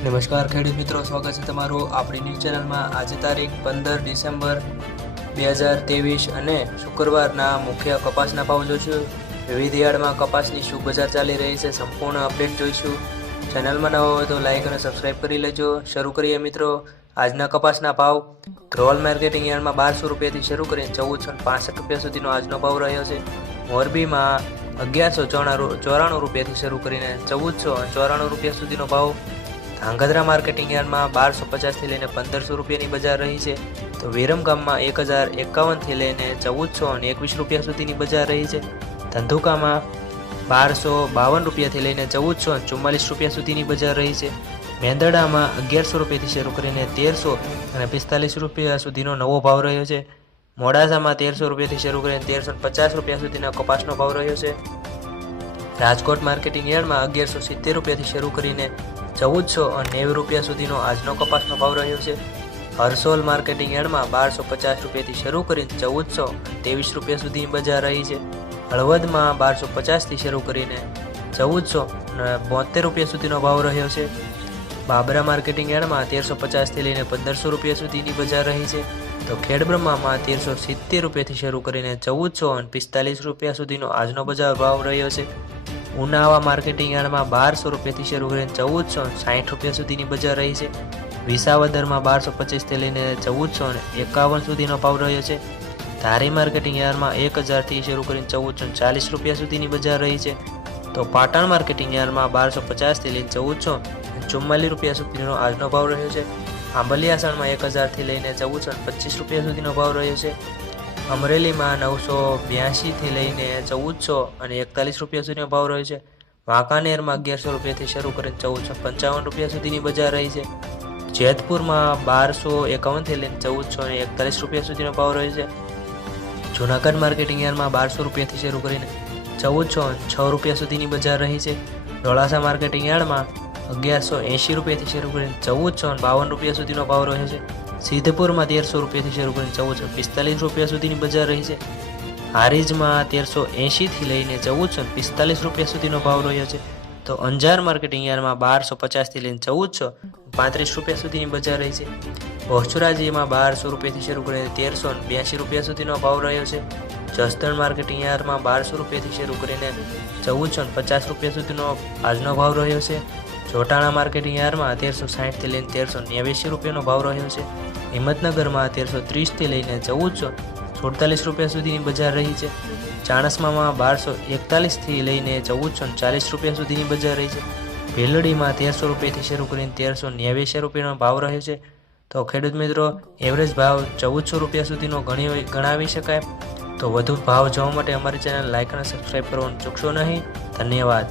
નમસ્કાર ખેડૂત મિત્રો, સ્વાગત છે તમારું આપણી ન્યૂઝ ચેનલમાં આજે તારીખ પંદર ડિસેમ્બર બે હજાર ત્રેવીસ અને શુક્રવારના મુખ્ય કપાસના ભાવ જોઈશું વિવિધ યાર્ડમાં કપાસની શું બજાર ચાલી રહી છે. સંપૂર્ણ અપડેટ જોઈશું. ચેનલમાં નવો હોય તો લાઇક અને સબસ્ક્રાઇબ કરી લેજો. શરૂ કરીએ મિત્રો, આજના કપાસના ભાવ. રોલ માર્કેટિંગ યાર્ડમાં બારસો રૂપિયાથી શરૂ કરીને ચૌદસો પાસઠ રૂપિયા સુધીનો આજનો ભાવ રહ્યો છે. મોરબીમાં અગિયારસો ચોરાણું રૂપિયાથી શરૂ કરીને ચૌદસો ચોરાણું રૂપિયા સુધીનો ભાવ. ધાંગધ્રા માર્કેટિંગ યાર્ડમાં બારસો પચાસથી લઈને પંદરસો રૂપિયાની બજાર રહી છે. તો વિરમગામમાં એક હજાર એકાવનથી લઈને ચૌદસો અને એકવીસ રૂપિયા સુધીની બજાર રહી છે. ધંધુકામાં બારસો બાવન રૂપિયાથી લઈને ચૌદસો અને ચુમ્માલીસ રૂપિયા સુધીની બજાર રહી છે. મેંદડામાં અગિયારસો રૂપિયાથી શરૂ કરીને તેરસો અને પિસ્તાલીસ રૂપિયા સુધીનો નવો ભાવ રહ્યો છે. મોડાસામાં તેરસો રૂપિયાથી શરૂ કરીને તેરસો પચાસ રૂપિયા સુધીના કપાસનો ભાવ રહ્યો છે. રાજકોટ માર્કેટિંગ યાર્ડમાં અગિયારસો સિત્તેર રૂપિયાથી શરૂ કરીને ચૌદસો નેવું રૂપિયા સુધીનો આજનો કપાસનો ભાવ રહ્યો છે. હરસોલ માર્કેટિંગ યાર્ડમાં બારસો પચાસ રૂપિયાથી શરૂ કરીને ચૌદસો ત્રેવીસ રૂપિયા સુધીની બજાર રહી છે. હળવદમાં બારસો પચાસથી શરૂ કરીને ચૌદસો બોતેર રૂપિયા સુધીનો ભાવ રહ્યો છે. બાબરા માર્કેટિંગ યાર્ડમાં તેરસો પચાસથી લઈને પંદરસો રૂપિયા સુધીની બજાર રહી છે. તો ખેડબ્રહ્મામાં તેરસો સિત્તેર રૂપિયાથી શરૂ કરીને ચૌદસો અને પિસ્તાલીસ રૂપિયા સુધીનો આજનો બજાર ભાવ રહ્યો છે. ઉનાવા માર્કેટિંગ યાર્ડમાં બારસો રૂપિયાથી શરૂ કરીને ચૌદસો સાઠ રૂપિયા સુધીની બજાર રહી છે. વિસાવદરમાં બારસો પચીસથી લઈને ચૌદસો એકાવન સુધીનો ભાવ રહ્યો છે. ધારી માર્કેટિંગ યાર્ડમાં એક હજારથી શરૂ કરીને ચૌદસો ચાલીસ રૂપિયા સુધીની બજાર રહી છે. તો પાટણ માર્કેટિંગ યાર્ડમાં બારસો પચાસથી લઈને ચૌદસો ચુમ્માલીસ રૂપિયા સુધીનો આજનો ભાવ રહ્યો છે. આંબલિયાસણમાં એક હજારથી લઈને ચૌદસો પચીસ રૂપિયા સુધીનો ભાવ રહ્યો છે. અમરેલીમાં નવસો બ્યાસીથી લઈને ચૌદસો અને એકતાલીસ રૂપિયા સુધીનો ભાવ રહ્યો છે. વાંકાનેરમાં અગિયારસો રૂપિયાથી શરૂ કરીને ચૌદસો પંચાવન રૂપિયા સુધીની બજાર રહી છે. જેતપુરમાં બારસો એકાવનથી લઈને ચૌદસો અને એકતાલીસ રૂપિયા સુધીનો ભાવ રહ્યો છે. જુનાગઢ માર્કેટિંગ યાર્ડમાં બારસો રૂપિયાથી શરૂ કરીને ચૌદસો છ રૂપિયા સુધીની બજાર રહી છે. ડોળાસા માર્કેટિંગ યાર્ડમાં અગિયારસો એંશી રૂપિયાથી શરૂ કરીને ચૌદસો બાવન રૂપિયા સુધીનો ભાવ રહ્યો છે. સિદ્ધપુરમાં તેરસો રૂપિયાથી શરૂ કરીને ચૌદસો પિસ્તાલીસ રૂપિયા સુધીની બજાર રહી છે. હારીજમાં તેરસો એંશીથી લઈને ચૌદસો પિસ્તાલીસ રૂપિયા સુધીનો ભાવ રહ્યો છે. તો અંજાર માર્કેટિંગ યાર્ડમાં બારસો પચાસથી લઈને ચૌદસો પાંત્રીસ રૂપિયા સુધીની બજાર રહી છે. બહુચરાજીમાં બારસો રૂપિયાથી શરૂ કરીને તેરસો બ્યાસી રૂપિયા સુધીનો ભાવ રહ્યો છે. જસદણ માર્કેટિંગ યાર્ડમાં બારસો રૂપિયાથી શરૂ કરીને ચૌદસો પચાસ રૂપિયા સુધીનો આજનો ભાવ રહ્યો છે. ચોટાણા માર્કેટિંગ યાર્ડમાં તેરસો સાઠથી લઈને તેરસો નેવ્યાસી રૂપિયાનો ભાવ રહ્યો છે. હિંમતનગરમાં તેરસો ત્રીસથી લઈને ચૌદસો સુડતાલીસ રૂપિયા સુધીની બજાર રહી છે. ચાણસમામાં બારસો એકતાલીસથી લઈને ચૌદસો ચાલીસ રૂપિયા સુધીની બજાર રહી છે. ભેલડીમાં તેરસો રૂપિયાથી શરૂ કરીને તેરસો નેવ્યાસી રૂપિયાનો ભાવ રહ્યો છે. તો ખેડૂત મિત્રો એવરેજ ભાવ ચૌદસો રૂપિયા સુધીનો ગણી ગણાવી શકાય. તો વધુ ભાવ જોવા માટે અમારી ચેનલ લાઇક અને સબસ્ક્રાઈબ કરવાનું ચૂકશો નહીં. ધન્યવાદ.